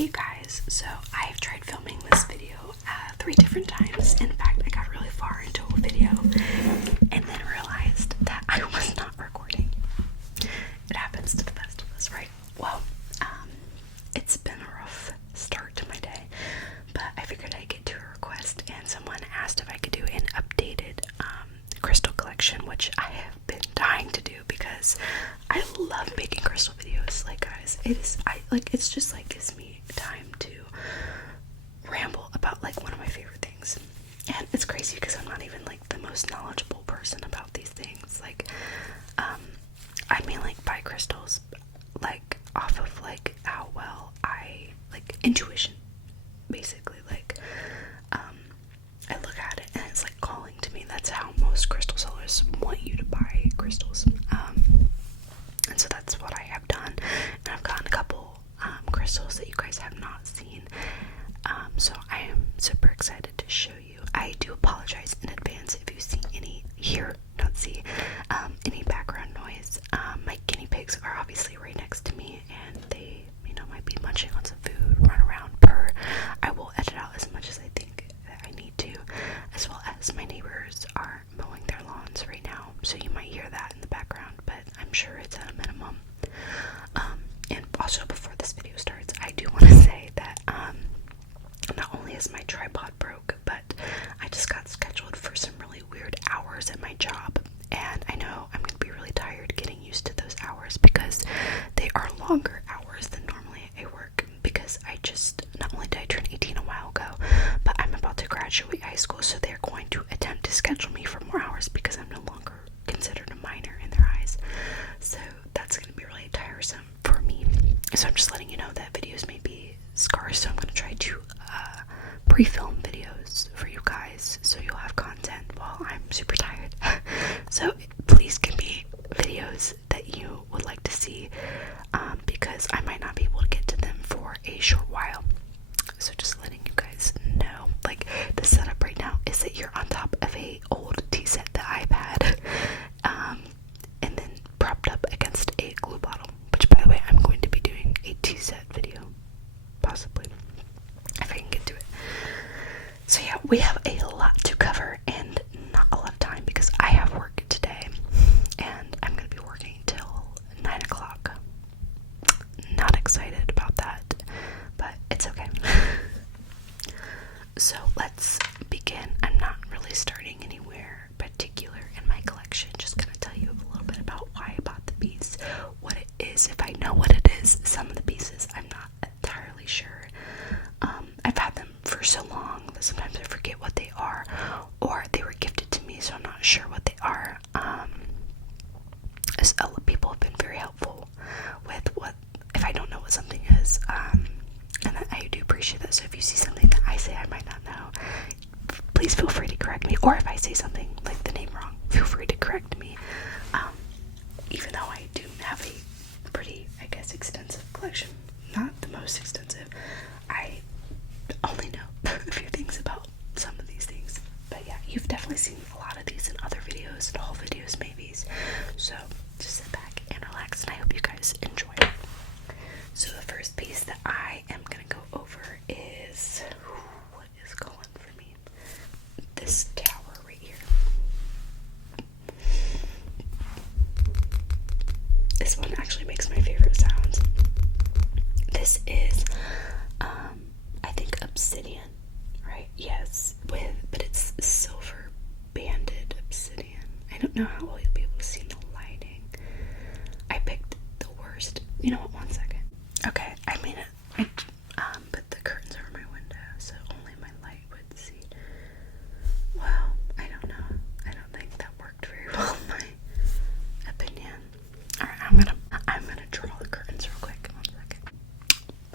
Hey guys, so I've tried filming this video 3 different times. In fact, I got really far into a video and then realized that I was not recording. It happens to the best of us, right? Well, it's been a rough start to my day, but I figured I'd get to a request, and someone asked if I could do an updated crystal collection, which I have been dying to do because I love making crystal videos. Like, guys, it's just like gives me time to ramble about like one of my favorite things. And it's crazy because I'm not even like the most knowledgeable person about these things. Like, I mean, like, buy crystals like off of like how well I like intuition, basically. Like, I look at it and it's like calling to me. That's how most crystal sellers want you to buy crystals. And so that's what I have done. And I've gotten a couple crystals that you guys have not seen. So I am super excited to show you. I do apologize in advance if you see any any background noise. My guinea pigs are obviously right next to me, and they, might be munching on some food, run around, purr. I will edit out as much as I think that I need to, as well as my neighbors are mowing their lawns right now, so you might hear that in the background, but I'm sure it's at a minimum. And also, before this video starts, I do want to say that not only is my tripod broke, but I just got scheduled for some really weird hours at my job, and I know I'm going to be really tired getting used to those hours because they are longer hours than normally I work, because not only did I turn 18 a while ago, but I'm about to graduate high school, so they're going to attempt to schedule me for more hours because I'm no longer considered a minor in their eyes. So that's going to be really tiresome for me. So I'm just letting you know that videos may be scarce, so I'm going to try to pre-film videos for you guys so you'll have content while I'm super tired. So please give me videos that you would like to see, because I might not be able to get to them for a short while. So just letting you guys know. Like, the setup right now is that you're on top of a old tea set that I've had, and then propped up against a glue bottle, which, by the way, I'm going to be doing a tea set video, possibly, if I can get to it. So yeah, we have a lot to cover and not a lot of time because I have work today, and I'm going to be working till 9 o'clock. Not excited about that, but it's okay. So let's begin. I'm not really starting anywhere particular in my collection, just going to tell you a little bit about why I bought the piece, what it is, if I know what it is. Some of the pieces I'm not entirely sure. I've had them for so long that sometimes I forget what they are, or they were gifted to me, so I'm not sure what they are. People have been very helpful with what, if I don't know what something is, and I do appreciate that. So if you see something that I say I might not know, please feel free to correct me, or if I say something like the name wrong, feel free to correct me. Even though I do have a pretty, I guess, extensive collection, not the most extensive, I only know a few things about some of these things. But yeah, you've definitely seen a lot of these in other videos, and whole videos maybe. So just sit back and relax, and I hope you guys enjoy it. So the first piece that I am going to go over is, what is going for me? This tower right here. This one actually makes my favorite sounds. This is, I think, obsidian, right? Yes, but it's silver banded obsidian. I don't know how well you'll be able to see in the lighting. I picked the worst. You know what? 1 second. Okay, I put the curtains over my window so only my light would see. Well, I don't know. I don't think that worked very well in my opinion. Alright, I'm gonna draw the curtains real quick. 1 second.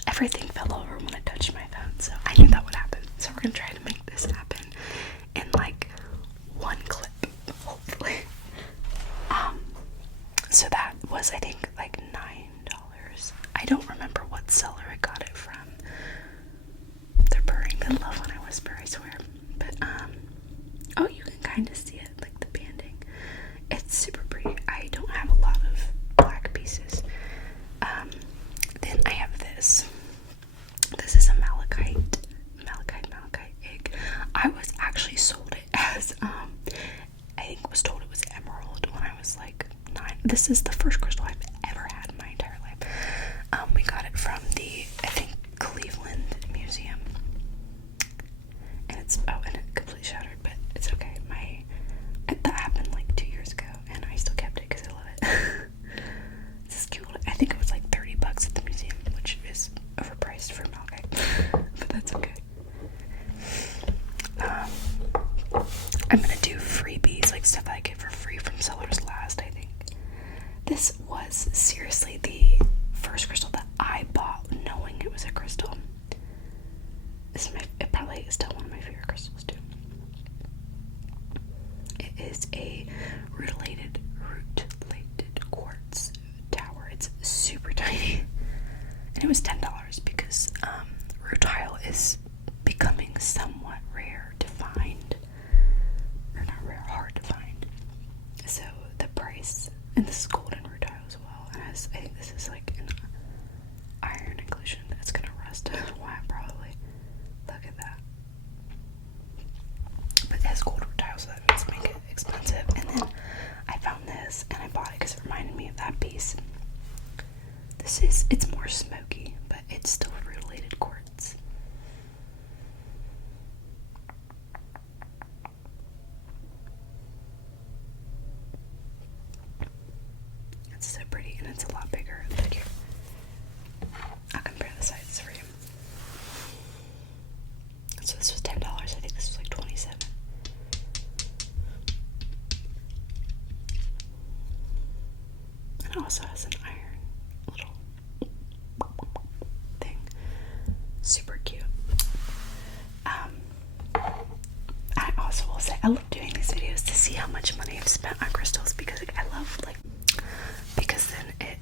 Everything fell over when I touched my phone, so I knew that would happen. So we're gonna try to make this happen in like one clip, hopefully. So that was, I think, like $9. I don't remember what seller I got it from. They're purring. They love when I whisper, I swear. But oh, you can kind of see it, like the banding. It's super pretty. I don't have a lot of black pieces. Then I have this. I'm gonna do freebies, like stuff that I get for free from sellers last, I think. This was seriously the first crystal that I bought knowing it was a crystal. It probably is still one of my favorite crystals too. It is a rutilated quartz tower. It's super tiny. And it was $10 because rutile is becoming somewhat rare to find. Or not rare, hard to find. So the price, and this is golden rutile as well. And I think this is like an iron inclusion that's gonna rust. Why probably. Look at that. But it has gold rutile, so that makes it expensive. And then I found this and I bought it because it reminded me of that piece. It's more smoky, but it's still rutilated quartz. It's so pretty, and it's a lot bigger. Look here. I'll compare the sizes for you. So this was $10. I think this was like $27. And it also has an iron little thing. Super cute. I also will say I love doing these videos to see how much money I've spent on crystals because I love because then it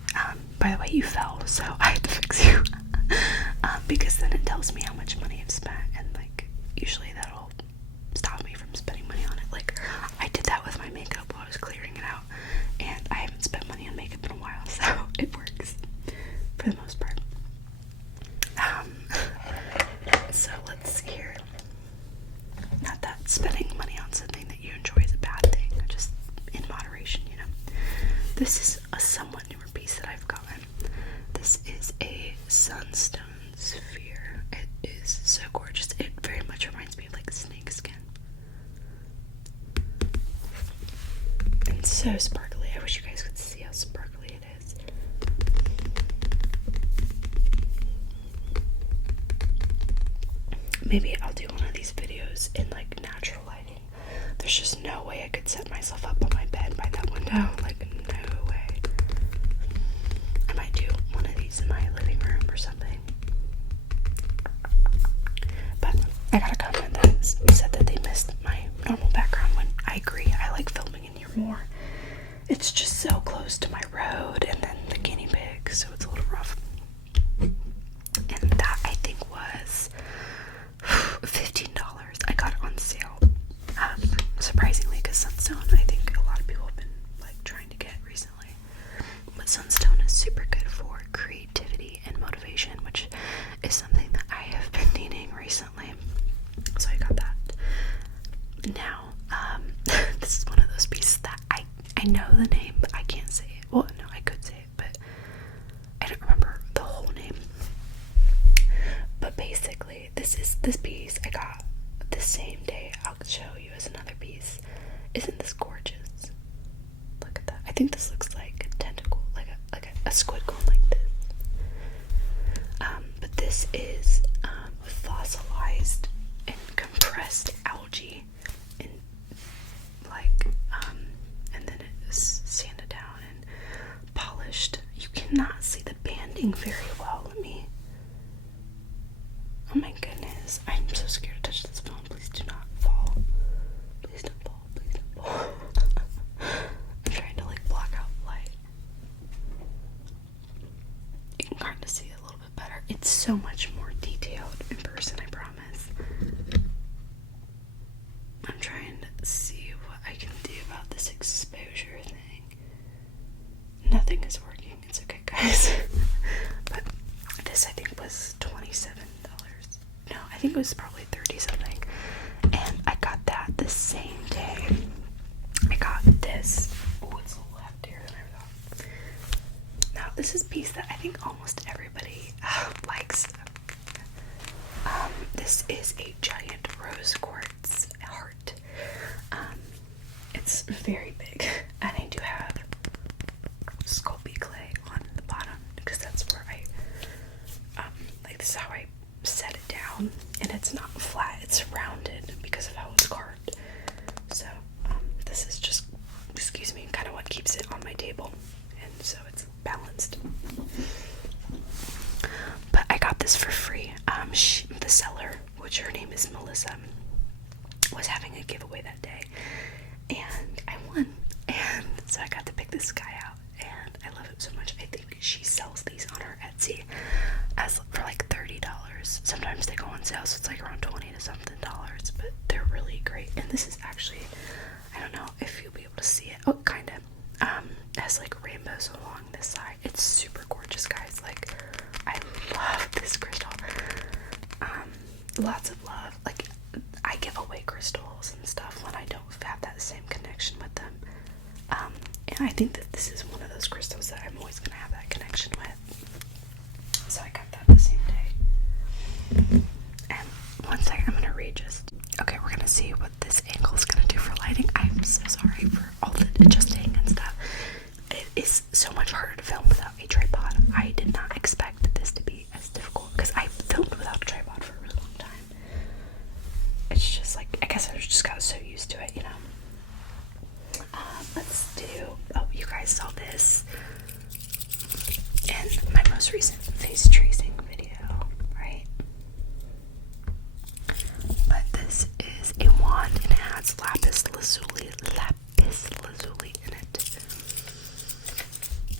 by the way, you fell, so I had to fix you. Because then it tells me how much money I've spent, and like usually that'll stop me from spending money on it. Like I did that with my makeup while I was clearing it out, and I haven't spent money on makeup in a while, so it works for the most part. So let's see here. Not that spending money on something that you enjoy is a bad thing, just in moderation, you know. This is a somewhat newer piece that I've gotten. This is a Sunstone sphere. It is so gorgeous. It very much reminds me of like snake skin. And so sparkly. I wish you guys could see how sparkly it is. Maybe I'll do one of these videos in like natural lighting. There's just no way I could set myself up on my bed by that window. Like, no way. I might do one of these in my living room or something. But I got a comment that said that they missed my normal background when I agree. I like filming in here more. It's just so close to my road and then the guinea pig, so it's a little rough. And that I think was $15. I got it on sale. Surprisingly, because Sunstone, I think a lot of people have been like trying to get recently. But Sunstone is super good for creativity and motivation, which is something that I have been needing recently. So I got that. Now, this is one of those pieces that I know the name, but I can't say it. Well, no, I could say it, but I don't remember the whole name. But basically, this piece I got the same day. I'll show you as another piece. Isn't this gorgeous? Look at that. I think this looks like a tentacle, like a squid going like this. But this is fossilized and compressed algae, and and then it is sanded down and polished. You cannot see the banding very well. Oh my goodness, I'm so scared to touch this phone. Please do not fall. Please don't fall. Please don't fall. I'm trying to like block out light. You can kind of see it a little bit better. It's so much more detailed in person, I promise. I'm trying to see what I can do about this exposure thing. Nothing is working. It's okay, guys. But this I think was $27. No, I think it was probably 30 something. And I got that the same day. I got this. Oh, it's a little heftier than I thought. Now, this is a piece that I think almost everybody likes. This is a giant rose quartz heart. It's very big. And I do have Sculpey clay on the bottom because that's where I, this is how I set it down, and it's not flat, it's rounded because of how it's carved. So this for free. The seller, which her name is Melissa, was having a giveaway that day, and I won. And so I got to pick this guy out, and I love him so much. I think she sells these on her Etsy for like $30. Sometimes they go on sale, so it's like around $20 to something, but they're really great. And this is actually, I don't know if you'll be able to see it. Oh, kind of. Has like rainbows along this side. It's super gorgeous, guys. Like, I love this crystal. Lots of love. Like, I give away crystals and stuff when I don't have that same connection with them. And I think that this is one of those crystals that I'm always gonna have that connection with. So I got that the same day. And one second, I'm gonna readjust. Okay, we're gonna see what this angle is gonna do for lighting. I'm so sorry for all the adjusting and stuff. It is so much harder to film without a tripod. I did not expect this to be as difficult because I filmed without a tripod for a really long time. It's just like, I guess I just got so used to it, you know. Let's do, oh, you guys saw this in my most recent face tracing video, right? But this is a wand and it has lapis lazuli in it.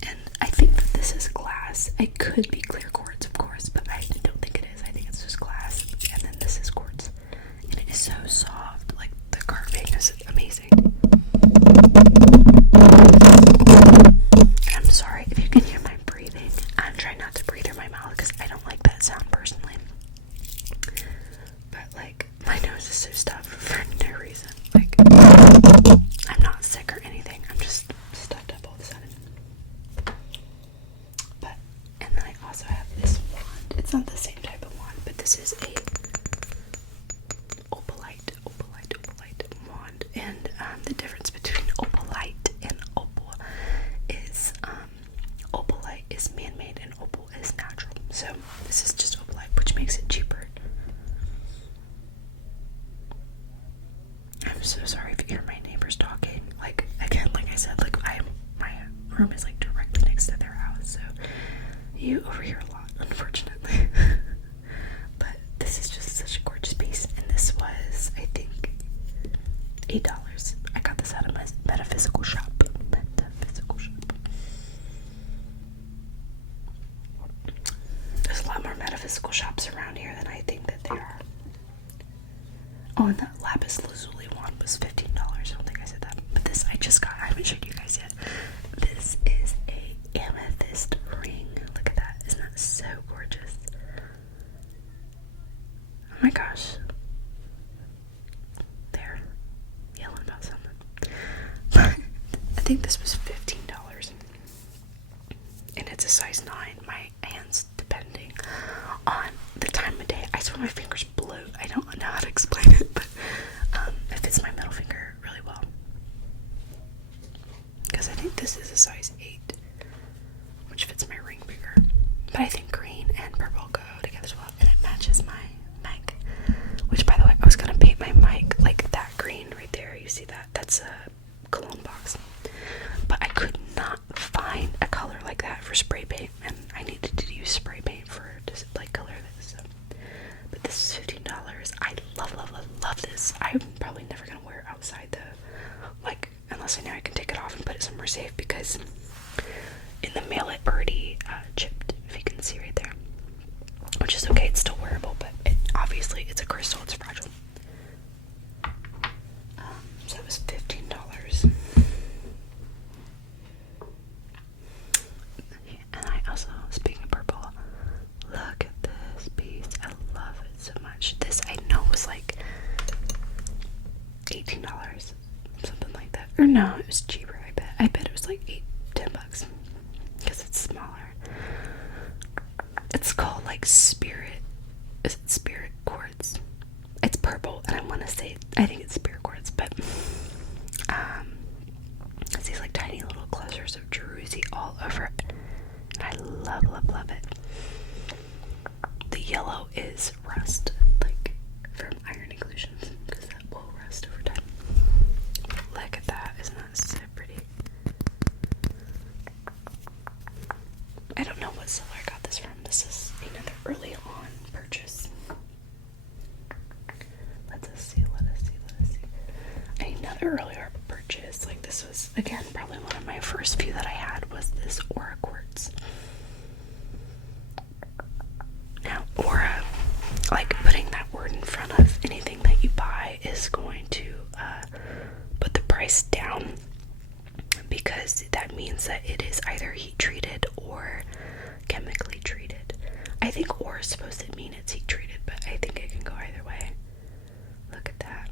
And I think that this is glass. It could be clear quartz, of course, but I don't think it is. I think it's just glass. And then this is quartz. And it is so soft. Like, the carving is amazing. And I'm sorry if you can hear my breathing. I'm trying not to breathe through my mouth because I don't like that sound personally. But, like, my nose is so stuffed for no reason. Like, I'm not sick or anything. I'm just stuffed up all of a sudden. But, and then I also have this wand. It's not the same type of wand, but this is a opalite wand. And the difference between opalite and opal is opalite is man-made and opal is natural. So this is just opalite, which makes it cheaper. I'm so sorry if you hear my neighbors talking. Like, again, like I said, like my room is like directly next to their house, so you overhear a lot, unfortunately. But this is just such a gorgeous piece, and this was, I think, $8. I got this out of my metaphysical shop. There's a lot more metaphysical shops around here than I think that there are. Oh, and that lapis lazuli wand was $15. I don't think I said that. But this I just got. I haven't showed you guys yet. This is a amethyst ring. Look at that. Isn't that so gorgeous? Oh my gosh. They're yelling about something. I think this was $15. And it's a size 9. My hands, depending on the time of day, I swear my fingers blue. I don't know how to explain it, but it fits my middle finger really well. Because I think this is a size 8, which fits my ring finger. But I think green and purple go together as well, and it matches my mic. Which, by the way, I was gonna paint my mic like that green right there. You see that? That's a cologne box. But I could not find a color like that for spray paint, and I needed to use spray paint to like color this. So. But this is $15. I love this. I'm probably never gonna wear it outside though, like, unless I know I can take it off and put it somewhere safe, because in the mail it already chipped, if you can see right there, which is okay. It's still wearable, but obviously it's a crystal, it's fragile. So that was $15. And I also, speaking of purple, look at this piece. I love it so much. This I know was like $18, something like that. Or no, it was cheaper, I bet. I bet it was like $10 because it's smaller. It's called like Spirit. Is it Spirit Quartz? It's purple, and I want to say, I think it's Spirit Quartz, but it's these like tiny little clusters of druzy all over it. And I love it. The yellow is rust, like from iron inclusions, because that will rust over time. Look at that, isn't that so pretty? I don't know what seller I got this from. This is another early on like putting that word in front of anything that you buy is going to put the price down, because that means that it is either heat treated or chemically treated. I think or is supposed to mean it's heat treated, but I think it can go either way. Look at that.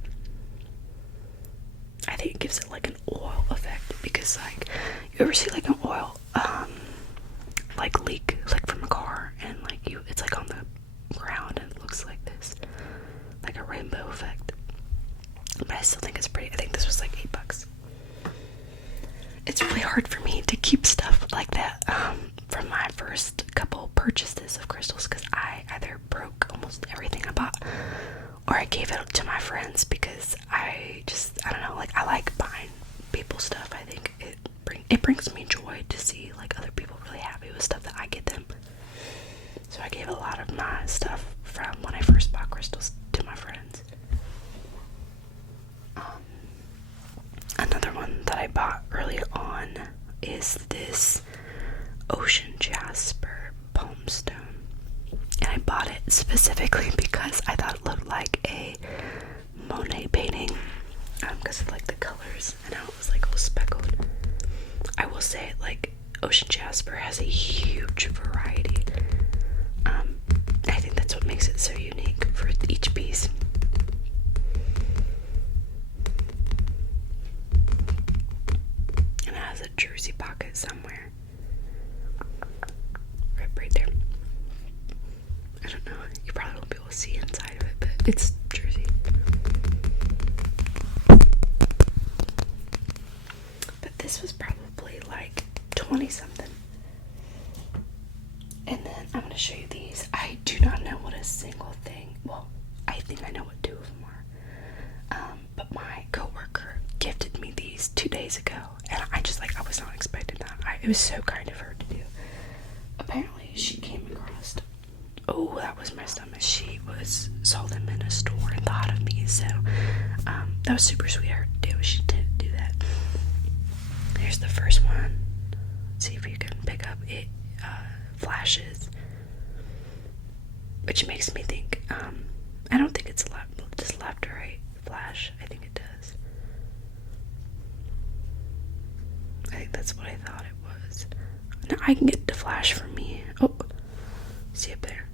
I think it gives it like an oil effect, because like you ever see like an oil like leak like from a car, and like it's like on the ground and it looks like this, like a rainbow effect. But I still think it's pretty. I think this was like $8. It's really hard for me to keep stuff like that from my first couple purchases of crystals, because I either broke almost everything I bought or I gave it to my friends, because I don't know, like I like buying people stuff. I think it brings me joy to see like other people really happy with stuff that I get them. So I gave a lot of my stuff from when I first bought crystals to my friends. Another one that I bought early on is this ocean jasper palm stone, and I bought it specifically because I thought it looked like a Monet painting, because of like the colors and how it was like all speckled. I will say, like, ocean jasper has a huge variety. I think that's what makes it so unique for each piece. And it has a jersey pocket somewhere. Right there. I don't know, you probably won't be able to see inside of it, but it's jersey. But this was probably like 20 something. And then I'm going to show you these. I do not know what a single thing, well, I think I know what two of them are. But my coworker gifted me these 2 days ago, and I was not expecting that. It was so kind of her to do. Apparently she came across, oh, that was my stomach. She saw them in a store and thought of me, so that was super sweet of her to do. She didn't do that. Here's the first one. Let's see if you can pick up it. Flashes, which makes me think, I don't think it's just left or right flash. I think it does. I think that's what I thought it was. Now I can get the flash for me. Oh, see up there.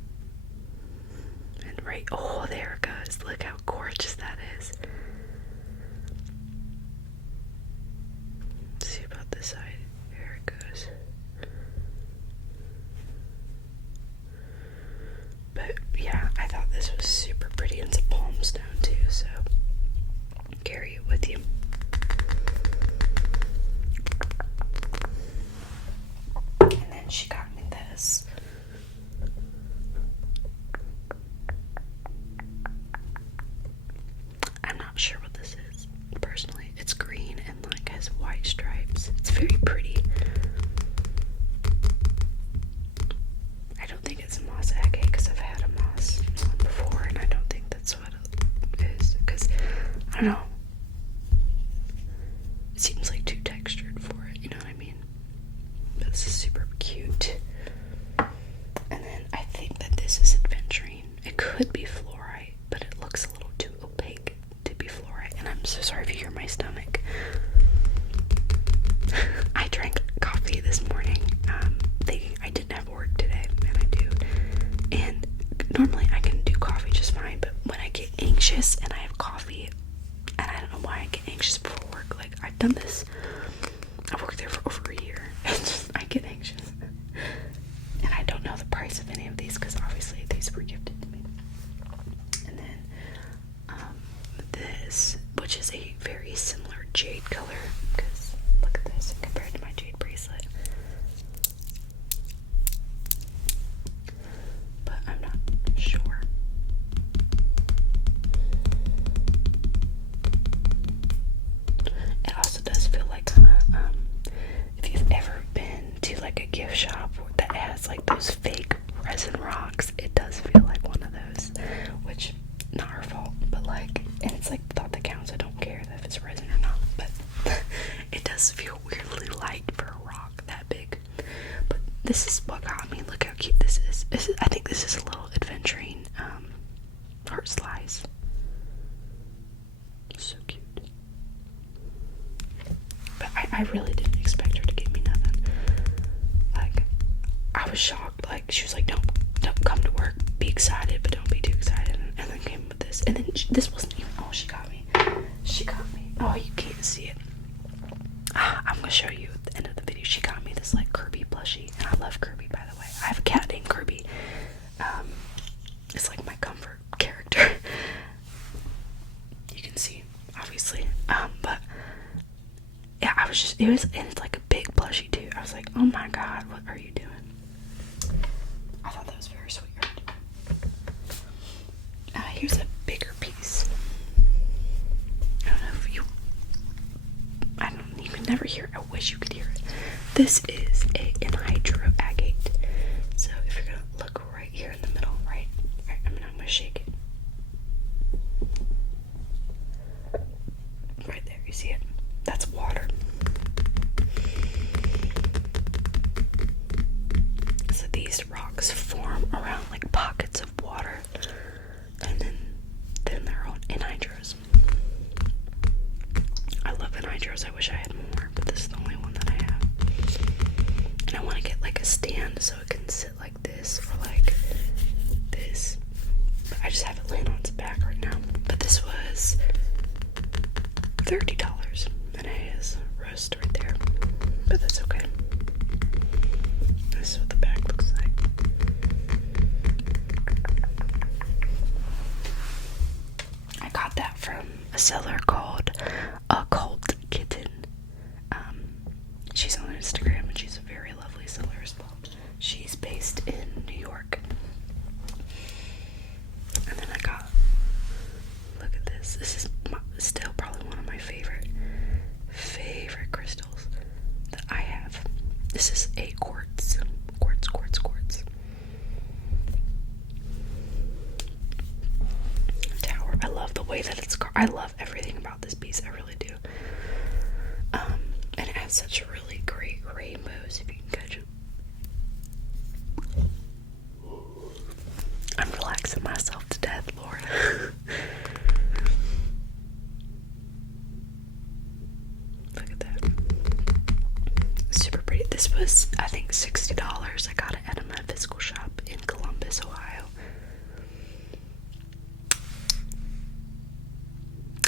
And right, oh, there it goes. Look how gorgeous that is. Let's see about this side. There it goes. But yeah, I thought this was super pretty, and it's a palm stone too, so carry it with you. And then she got me this. I'm not sure what this is, personally. It's green and like has white stripes. It's very pretty. I don't think it's a moss agate, because I've had a moss one before, and I don't think that's what it is, because I don't know, it seems like too textured for it, you know what I mean? But this is super cute. And then I think that this is adventurine. It could be fluorite, but it looks a little too opaque to be fluorite, and I'm so sorry if you hear my stomach. I drank coffee this morning, thinking I didn't have work today, and I do. And normally I can do coffee just fine, but when I get anxious and I have coffee, and I don't know why I get anxious before work, like I've done this, I've worked there for over a year, and just, I get anxious. And I don't know the price of any of these, because obviously these were gifted to me. And then this, which is a very similar jade color, because look at this compared to my jade bracelet. But I'm not sure. It also does feel like kind of, if you've ever been to like a gift shop that has like those fake resin rocks, it does feel like one I really didn't expect her to give me nothing. Like, I was shocked. Like, she was like, don't come to work, be excited, but don't be too excited. And then came with this. And then this wasn't even, oh, she got me. Oh, you can't see it. I'm gonna show you at the end of the video. She got me this like Kirby plushie, and I love Kirby, by the way. I have a cat named Kirby. It's like my comfort character. You can see, obviously. But yeah, and it's like a big plushie too. I was like, oh my god, what are you doing? I thought that was very sweet. Here's a bigger piece. You can never hear it. I wish you could hear it. This is an anhydro agate. So if you're gonna look right here in the middle, right, I'm gonna shake it. Right there, you see it? That's water. So these rocks form around like pockets of water, and then they're on anhydros. I love anhydros. I wish I had more, but this is the only one that I have. And I want to get like a stand so it can sit like this or like this. But I just have it laying on its back right now. But this was $30, and it has rust right there. But that's okay. This is what the back looks like. I got that from a seller called Occult Kitten. She's on Instagram, and she's a very lovely seller as well. She's based in New York. And then I got, look at this. This is still probably one of my favorite crystals that I have. This is a quartz tower. I love the way that I love everything about this piece. I really do. And it has such really great rainbows, if you can catch them. I'm relaxing myself to death, Lord. Look at that. Super pretty. This was, I think, $60. I got it at a metaphysical shop in Columbus, Ohio.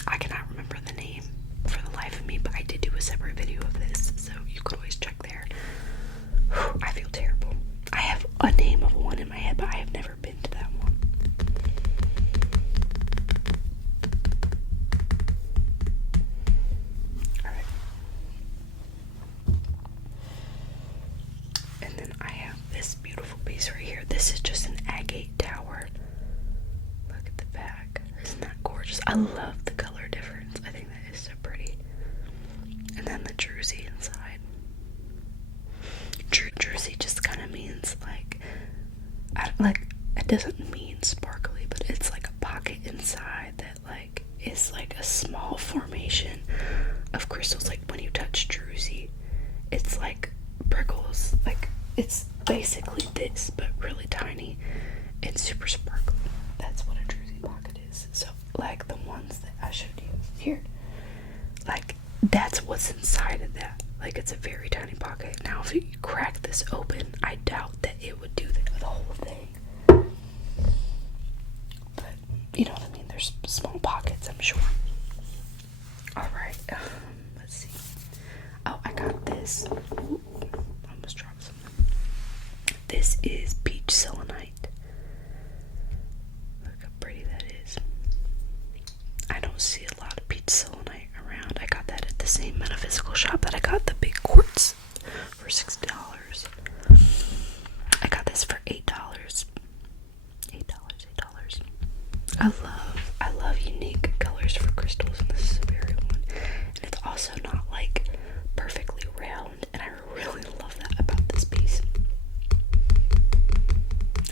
I cannot remember the name for the life of me, but I did do a separate video of this, so you could always check there. I feel terrible. I have a name of one in my head, but I have never been to that one. Alright. And then I have this beautiful piece right here. This is just an agate tower. Look at the back. Isn't that gorgeous? I love the color difference. I think that is so pretty. And then the druzy inside. Druzy just kind of means it doesn't mean sparkly, but it's like a pocket inside that like is like a small formation of crystals. Like when you touch druzy, it's like prickles. Like it's basically this, but really tiny and super sparkly. That's what a druzy pocket is. So like the ones that I showed you here, like that's what's inside of that. Like it's a very tiny pocket. Now if you crack this open, I doubt that it would do the whole thing. But you know what I mean, there's small pockets, I'm sure. Alright, let's see. Oh, I got this. Ooh, I almost dropped something. This is peach selenite. Look how pretty that is. I don't see a lot of peach selenite around. I got that at the same metaphysical shop that I got the big quartz for $60. I got this for $8. $8. I love unique colors for crystals, and this is a very one. And it's also not like perfectly round, and I really love that about this piece.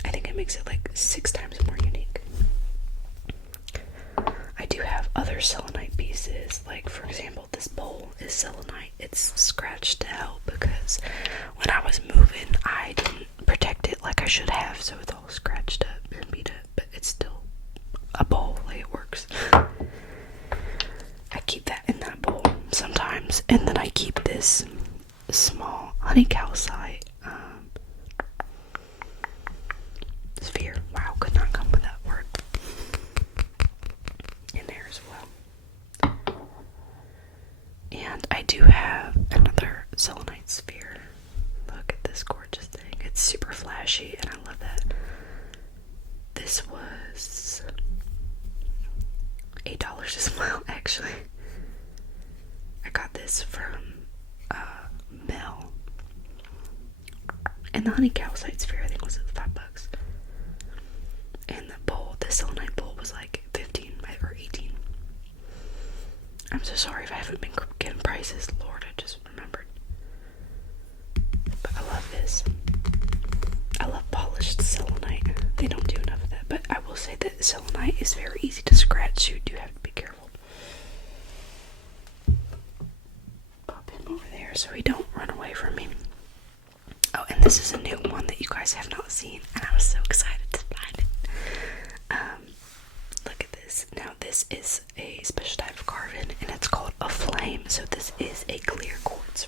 I think it makes it like 6 times more unique. I do have other selenite pieces, like for example this bowl is selenite. It's scratched out because when I was moving I didn't protect it like I should have, so it's all scratched up and beat up, but it's still a bowl, like it works. I keep that in that bowl sometimes, and then I keep this this small honey calcite sphere. Wow, could not come with that word. In there as well. And I do have another selenite sphere. Look at this gorgeous thing. It's super flashy and I love that. This was $8 as well, actually. I got this from Mel. And the honey calcite sphere, I think, was $5. And the bowl, the selenite bowl, was like 15 or 18. I'm so sorry if I haven't been getting prices. Lord, I just remembered. But I love this. I love polished selenite. They don't do enough of that. But I will say that selenite is very easy to scratch, so you do have to be careful. Pop him over there so he don't run away from me. Oh, and this is a new one that you guys have not seen, and I was so excited to find it. Look at this. Now, this is a special type of carbon, and it's called a flame. So this is a clear quartz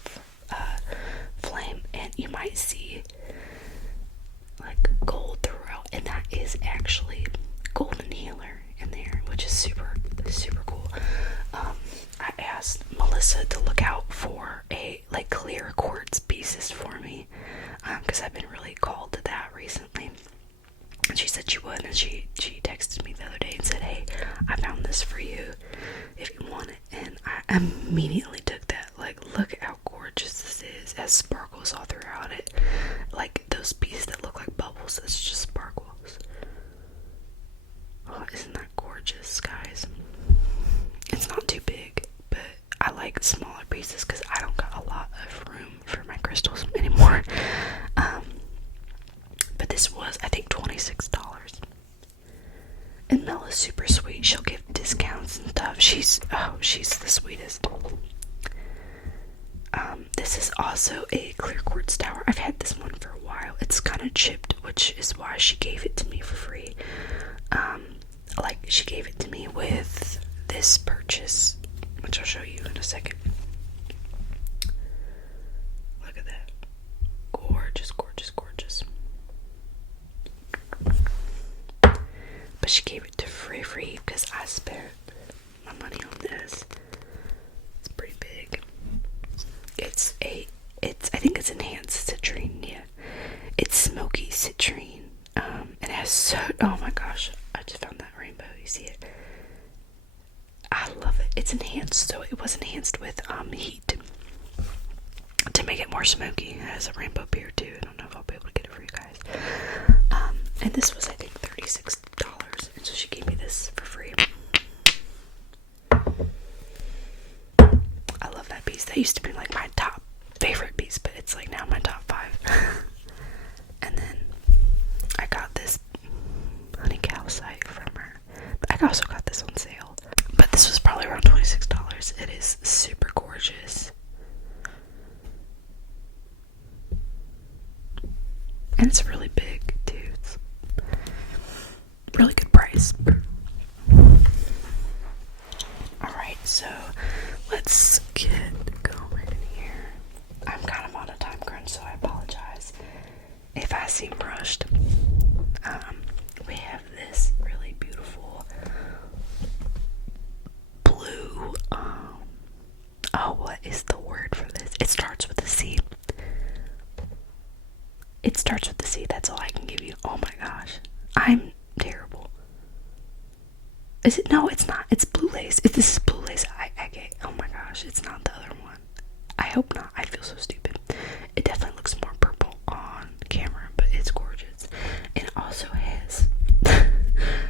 flame, and you might see like gold throughout, and that is actually golden healer in there, which is super, super cool. I asked Melissa to look out for a like clear quartz pieces for me, because I've been really called to that recently. And she said she would, and she texted me the other day and said, hey, I found this for you if you want it. And I immediately took that. Like, look at how gorgeous this is. It has sparkles all throughout it. Like those pieces that look like bubbles, it's just sparkles. Oh, isn't that gorgeous, guys? It's not too big, but I like smaller pieces because I don't got a lot of room for my crystals anymore. But this was, I think, $26. And Mel is super sweet. She'll give discounts and stuff. She's the sweetest. This is also a clear quartz tower. I've had this one for a while. It's kind of chipped, which is why she gave it to me for free. Like, she gave it to me with this purchase, which I'll show you in a second. Look at that. Gorgeous, gorgeous, gorgeous. But she gave it to free because I spent my money on this. It's pretty big. I think it's enhanced citrine, yeah. It's smoky citrine. It has oh my gosh, I just found that rainbow, you see it? I love it. It's enhanced, so it was enhanced with heat to make it more smoky. It has a rainbow beard too. I don't know if I'll be able to get it for you guys. And this was, I think, $36, and so she gave me this for free. I love that piece. That used to be like my top favorite piece, but it's like now my top 5. And then I got this honey calcite from her. But I also got this on sale. But this was probably around $26. It is super gorgeous. And it's really big too. It's really good price. Alright, so let's get going here. I'm kind of on a time crunch, so I apologize if I seem rushed. We have this really beautiful blue, what is the word for this? It starts with a C. It starts with the C, that's all I can give you. Oh my gosh. I'm terrible. Is it? No, it's not. It's blue lace. This is blue lace agate. Oh my gosh, it's not the other one. I hope not. I feel so stupid. It definitely looks more purple on camera, but it's gorgeous. And it also has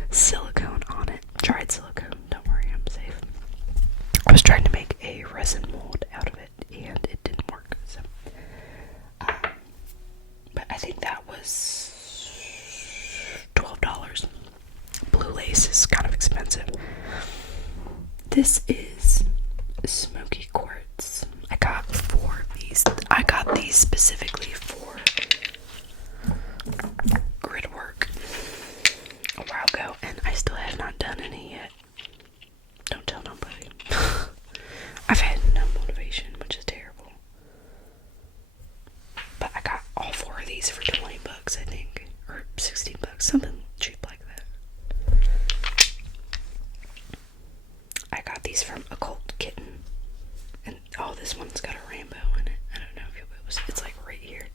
silicone on it. Dried silicone. Don't worry, I'm safe. I was trying to make a resin mold out of it, and it didn't work. So, but I think that was $12. Blue lace is kind of expensive. This is smoky quartz. I got 4 of these. I got these specifically for grid work a while ago, and I still have not done any yet. Don't tell nobody. I've had no motivation, which is terrible. these from Occult Kitten. And oh, this one's got a rainbow in it. I don't know if it's like right here.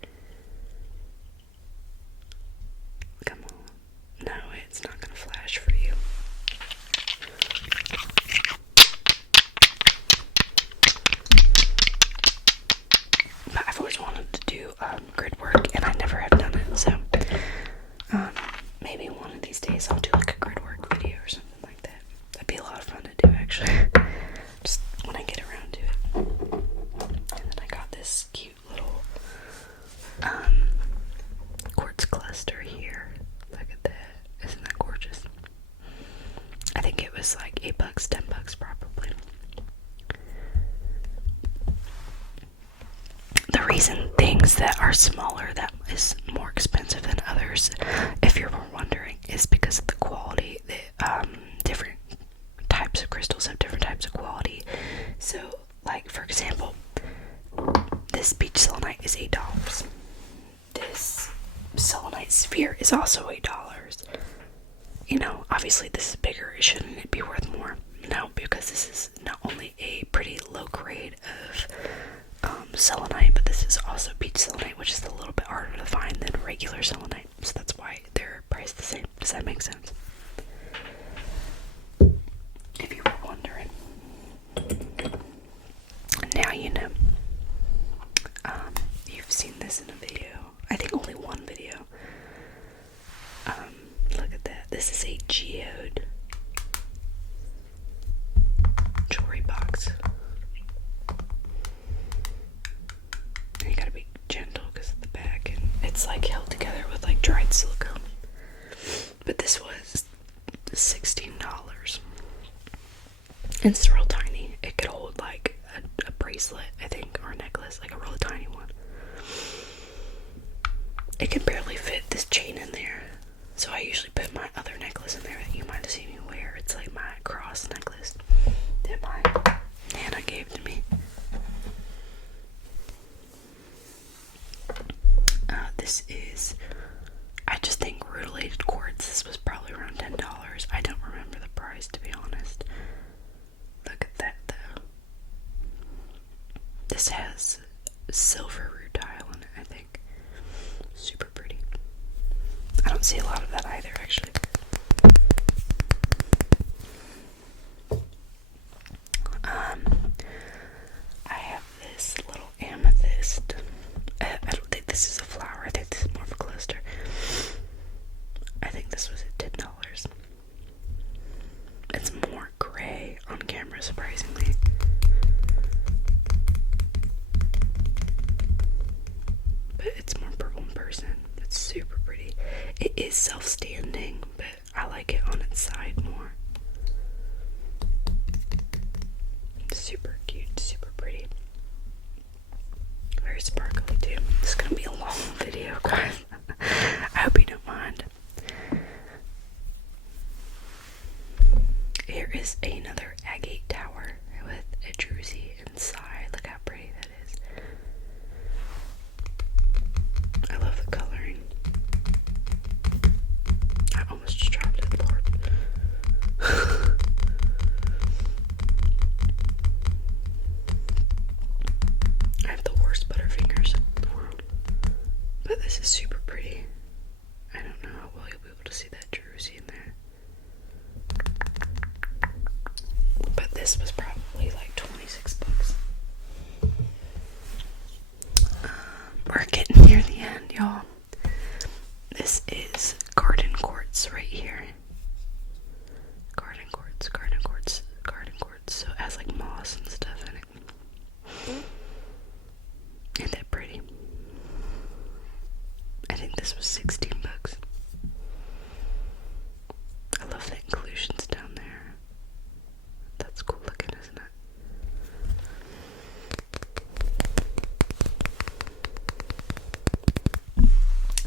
Come on. No, it's not gonna flash for you. But I've always wanted to do grid work, and I never have done it, so maybe one of these days I'll do like a grid work video or something like that. That'd be a lot of fun to do, actually. Just when I get around to it. And then I got this cute little quartz cluster here. Look at that. Isn't that gorgeous? I think it was like $8, $10 probably. The reason things that are smaller that is more expensive than others, if you're wondering, is because of the quality. Different types of crystals have different types of quality. So, like for example, this beach selenite is $8. This selenite sphere is also $8. You know, obviously this is bigger. Shouldn't it be worth more? No, because this is not only a pretty low grade of selenite, but this is also beach selenite, which is a little bit harder to find than regular selenite. So that's why they're priced the same. Does that make sense? If you were wondering. Now you know. You've seen this in a video. I think only one video. Look at that. This is a Geode jewelry box. And you gotta be gentle because of the back, and it's like held together with like dried silicone. But this was $16. And it's real tiny. It could hold like a bracelet, I think, or a necklace, like a really tiny one. It can barely fit this chain in there. So I usually put my other necklace in there that you might have seen me wear. It's like my cross necklace that my Nana gave to me. This is, I just think, Rutilated quartz. This was probably around $10. I don't remember the price, to be honest. Look at that, though. This has silver rutile in it, I think. Super pretty. I don't see a lot of that either, actually. I have this little amethyst. I don't think this is a flower. I think this is more of a cluster. I think this was at $10. It's more gray on camera, surprisingly. But it's more purple in person. It's super pretty. It is self-standing, but I like it on its side more. Super cute, super pretty. Very sparkly too. This is gonna be a long video, guys. I hope you don't mind. Here is another agate tower with a druzy inside. Look how pretty that is. I love the coloring. I almost just dropped it, Lord. I have the worst butterfingers in the world. But this is super pretty. I don't know how well you'll be able to see that druzy in there. But this was probably like $26. We're getting near the end, y'all. This is garden quartz right here. Garden quartz, garden quartz, garden quartz. So it has like moss and stuff in it. Ain't that pretty? I think this was $16. I love the inclusions down there. That's cool looking, isn't it?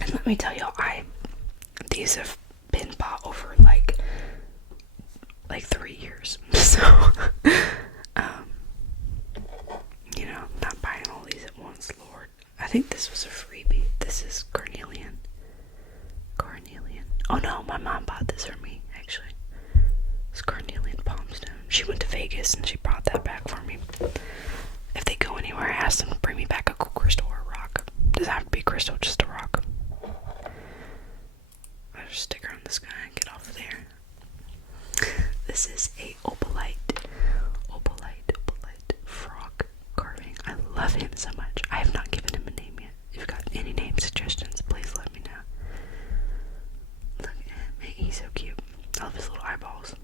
And let me tell y'all, these have been bought over like 3 years. So, you know, not buying all these at once, Lord. I think this was a freebie. This is carnelian. Carnelian. Oh no, my mom bought this for me, actually. It's carnelian palm stone. She went to Vegas reason she brought that back for me. If they go anywhere, I ask them to bring me back a cool crystal or a rock. Doesn't have to be a crystal, just a rock. I'll just stick around this guy and get off of there. This is a opalite frog carving. I love him so much. I have not given him a name yet. If you've got any name suggestions, please let me know. Look at him. He's so cute. I love his little eyeballs.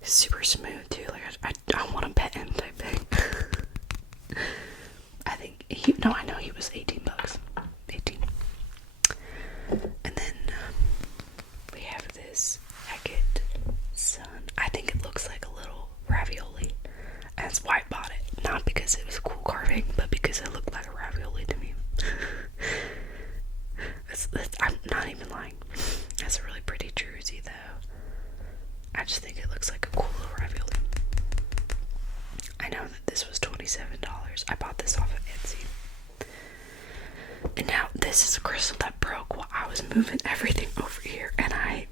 He's super smooth too. Like I want to pet him type thing. I think I know he was $18. 18. And then we have this Agate sun. I think it looks like a little ravioli. And it's white bought it. Not because it was a cool carving, but because it looked like a ravioli to me. I'm not even lying. That's a really pretty jersey though. I just think it looks like a cool little ravioli. I know that this was $27. I bought this off of Etsy. And now this is a crystal that broke while I was moving everything over here, and I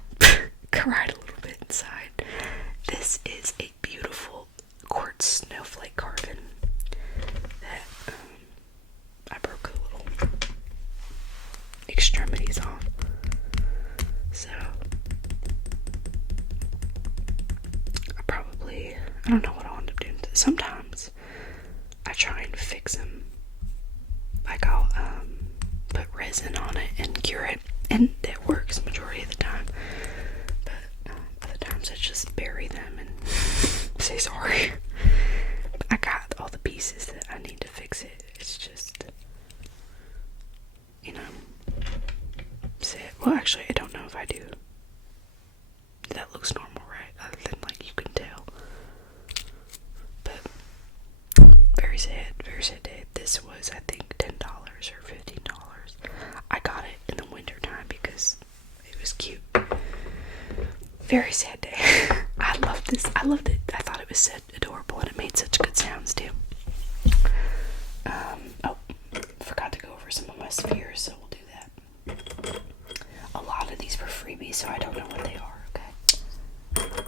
cried a little bit inside. This is a beautiful quartz snowflake carving that I broke the little extremities off. So I don't know what I'll end up doing. Sometimes I try and fix them. Like I'll put resin on it and cure it, and it works majority of the time. But other times I just bury them and say sorry. But I got all the pieces that I need to fix it. It's just, well, actually, I don't know if I do. That looks normal, right? Other than like you can tell. But very sad day. This was, I think, $10 or $15. I got it in the winter time because it was cute. Very sad day. I loved this. I loved it. I thought it was so adorable, and it made such good sounds too. Forgot to go over some of my spheres, so we'll do that. A lot of these were freebies, so I don't know what they are, okay?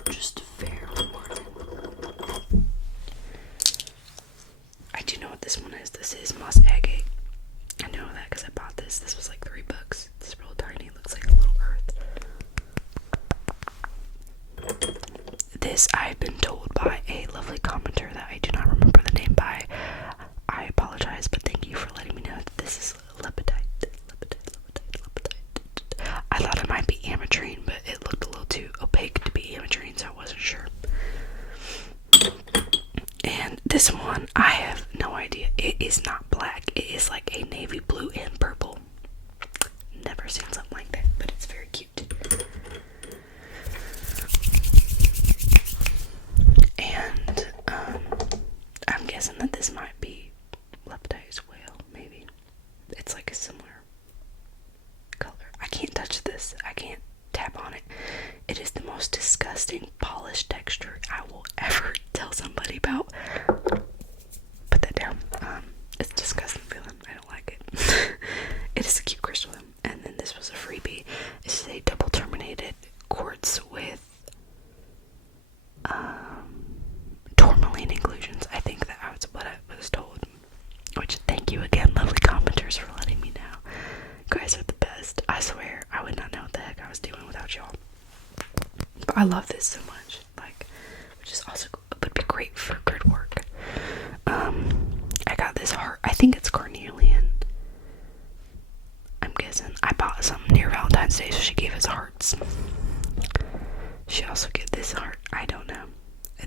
Just fair warning. I do know what this one is. This is moss agate. I know that because I bought this. This was like $3. It's real tiny. It looks like a little earth. This I've been told by a lovely commenter that I do not remember the name by. I apologize, but thank you for letting me know that this is lepidite. I thought it might be ametrine, but it looked a little too opaque to be ametrine, so I wasn't sure. And this one, I have no idea. It is not black. It is like a navy blue and purple. Never seen something like that, but it's very cute. And I'm guessing that this might be lepidite as well, maybe. It's like a similar color. I can't touch this. I can't tap on it. It is the most disgusting polished texture I will ever tell somebody about. Put that down. It's a disgusting feeling. I don't like it. It is a cute crystal. And then this was a freebie. This is a double terminated quartz with tourmaline inclusions. I think that was what I was told. Which, thank you again, lovely commenters, for letting me know. You guys are the best. I swear, I would not know what the heck I was doing without y'all. But I love this so much. Like, which is also would be great for grid work. I got this heart. I think it's carnelian. I'm guessing. I bought something near Valentine's Day, so she gave us hearts. She also gave this heart. I don't know.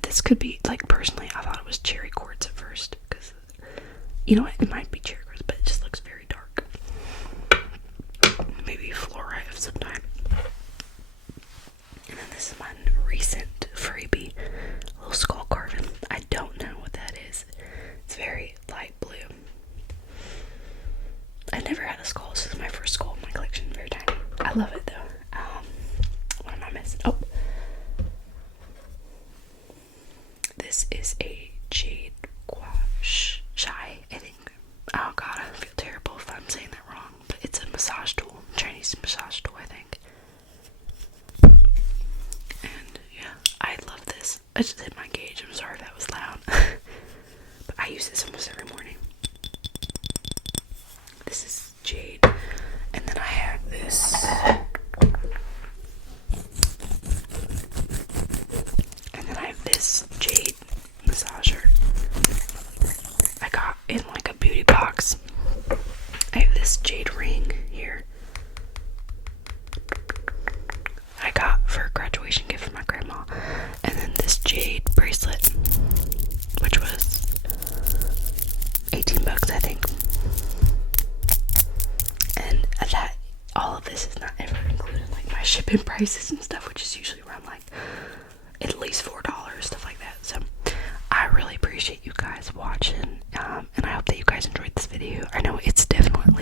This could be, like, personally, I thought it was cherry quartz at first, because, you know what, it might be cherry quartz, but it just looks very dark. Maybe fluorite of some type. And then this is my recent freebie, little skull carving. I don't know what that is. It's very light blue. I never had a skull. This is my first skull in my collection. Very tiny. I love it though. What am I missing? Oh. This is a Jade gouache, I think. Oh god, I feel terrible if I'm saying that wrong. But it's a massage tool. Chinese massage tool, I think. jade ring here. I got for a graduation gift from my grandma. And then this jade bracelet, which was 18 bucks, I think. And that, all of this is not ever included, like my shipping prices and stuff, which is usually around like at least $4, stuff like that. So I really appreciate you guys watching, and I hope that you guys enjoyed this video. I know it's definitely